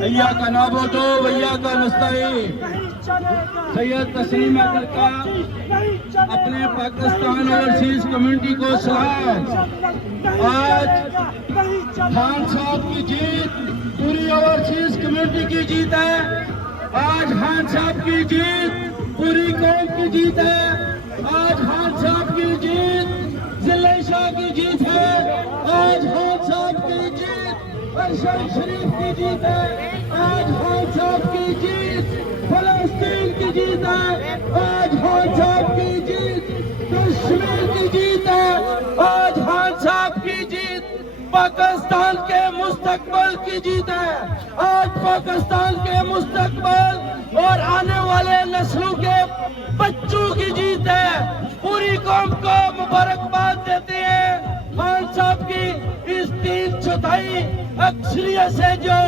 इय्याका नअबुदु व इय्याका नस्तईन। सैयद तस्लीम अहमद का अपने पाकिस्तान ओवरसीज कम्युनिटी को सलाम। आज खान साहब की जीत पूरी ओवरसीज कम्युनिटी की जीत है। आज खान साहब की जीत पूरी कौम की जीत है। आज खान साहब की जीत जिले शाह की जीत है। आज खान साहब की जीत अरशद शरीफ की जीत है। आज खान साहब की जीत फलस्तीन की जीत है। आज खान साहब की जीत कश्मीर की जीत है। आज खान साहब की जीत पाकिस्तान के मुस्तकबल की जीत है। आज पाकिस्तान के मुस्तकबल और आने वाले नस्लों के बच्चों की जीत है। पूरी कौम को मुबारकबाद देते हैं खान साहब की इस 3/4 अक्सरियत से जो